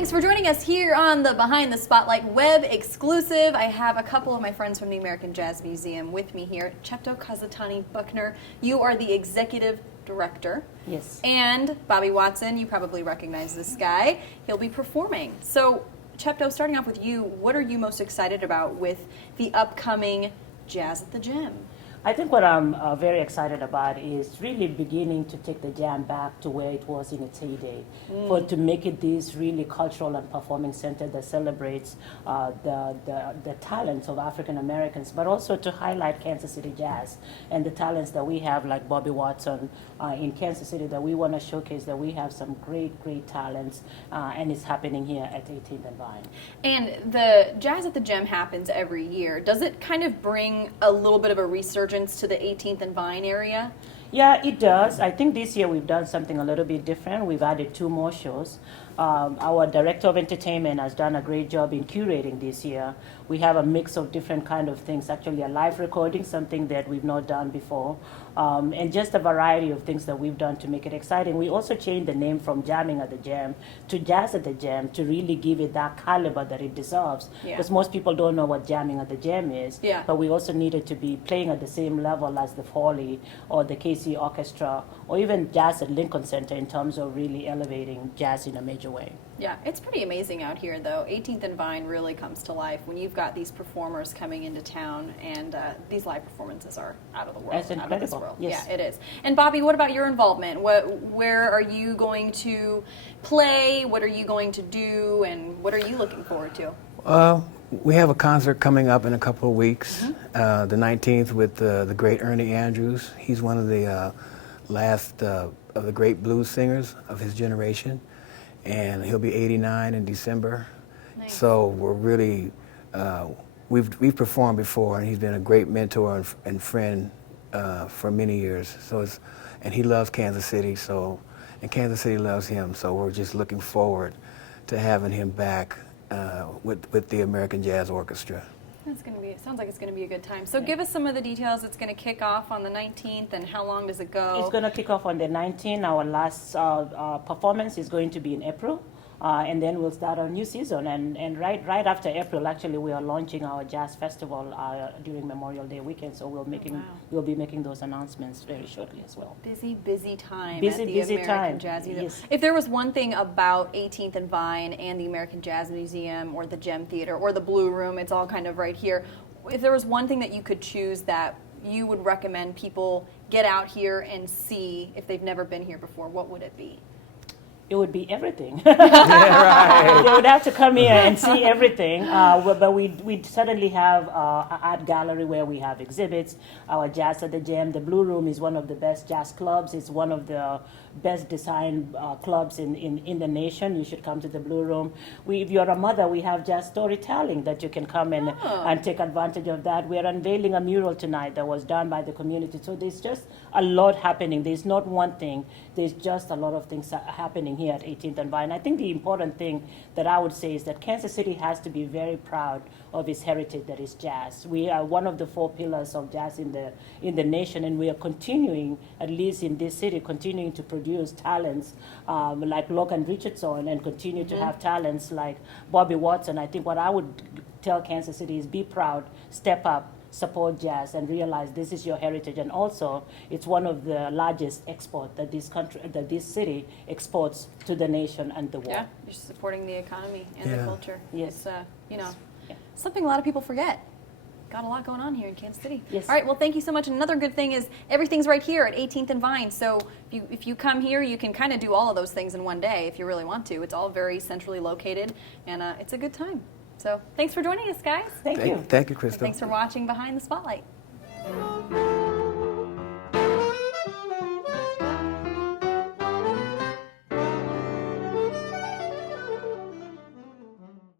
Thanks for joining us here on the Behind the Spotlight web exclusive. I have a couple of my friends from the American Jazz Museum with me here. Cheptoo Kositany-Buckner, you are the executive director. Yes. And Bobby Watson, you probably recognize this guy. He'll be performing. So, Cheptoo, starting off with you, what are you most excited about with the upcoming Jazz at the Gym? I think what I'm very excited about is really beginning to take the jam back to where it was in its heyday, to make it this really cultural and performing center that celebrates the talents of African Americans, but also to highlight Kansas City jazz and the talents that we have, like Bobby Watson in Kansas City, that we want to showcase that we have some great talents, and it's happening here at 18th and Vine. And the Jazz at the Gym happens every year. Does it kind of bring a little bit of a resurgence to the 18th and Vine area? Yeah, it does. I think this year we've done something a little bit different. We've added 2 more shows. Our director of entertainment has done a great job in curating this year. We have a mix of different kind of things, actually a live recording, something that we've not done before, and just a variety of things that we've done to make it exciting. We also changed the name from Jamming at the Jam to Jazz at the Jam to really give it that caliber that it deserves. Because most people don't know what Jamming at the Jam is, but we also needed to be playing at the same level as the Foley or the KC Orchestra or even Jazz at Lincoln Center in terms of really elevating jazz in a major way. Yeah, it's pretty amazing out here, though. 18th and Vine really comes to life when you've got these performers coming into town, and these live performances are out of the world. That's incredible. Out of this world. Yes. Yeah, it is. And Bobby, what about your involvement? Where are you going to play? What are you going to do? And what are you looking forward to? We have a concert coming up in a couple of weeks, the 19th, with the great Ernie Andrews. He's one of the last of the great blues singers of his generation, and he'll be 89 in December. Nice. So we're really, we've performed before, and he's been a great mentor and friend for many years. So and he loves Kansas City, and Kansas City loves him. So we're just looking forward to having him back with the American Jazz Orchestra. It sounds like it's going to be a good time. So give us some of the details. It's going to kick off on the 19th, and how long does it go? It's going to kick off on the 19th. Our last performance is going to be in April. And then we'll start our new season. And right after April, actually, we are launching our jazz festival during Memorial Day weekend. So we'll be making those announcements very shortly as well. Busy time busy, at the busy American time. Jazz Museum. Yes. If there was one thing about 18th and Vine and the American Jazz Museum or the Gem Theater or the Blue Room, it's all kind of right here. If there was one thing that you could choose that you would recommend people get out here and see if they've never been here before, what would it be? It would be everything. Right. They would have to come here and see everything. But we certainly have an art gallery where we have exhibits. Our Jazz at the Jam, the Blue Room is one of the best jazz clubs. It's one of the best designed clubs in the nation. You should come to the Blue Room. If you're a mother, we have jazz storytelling that you can come and take advantage of that. We're unveiling a mural tonight that was done by the community. So there's just a lot happening. There's not one thing. There's just a lot of things happening here at 18th and Vine. I think the important thing that I would say is that Kansas City has to be very proud of its heritage that is jazz. We are one of the 4 pillars of jazz in the nation, and we are continuing, at least in this city, continuing to produce talents like Logan Richardson and continue to have talents like Bobby Watson. I think what I would tell Kansas City is be proud, step up, support jazz, and realize this is your heritage. And also, it's one of the largest exports that this city exports to the nation and the world. Yeah, you're supporting the economy and the culture. Yes. It's, something a lot of people forget. Got a lot going on here in Kansas City. Yes. All right, well, thank you so much. And another good thing is everything's right here at 18th and Vine. So if you come here, you can kind of do all of those things in one day if you really want to. It's all very centrally located, and it's a good time. So thanks for joining us, guys. Thank you. Thank you, Crystal. Thanks for watching Behind the Spotlight.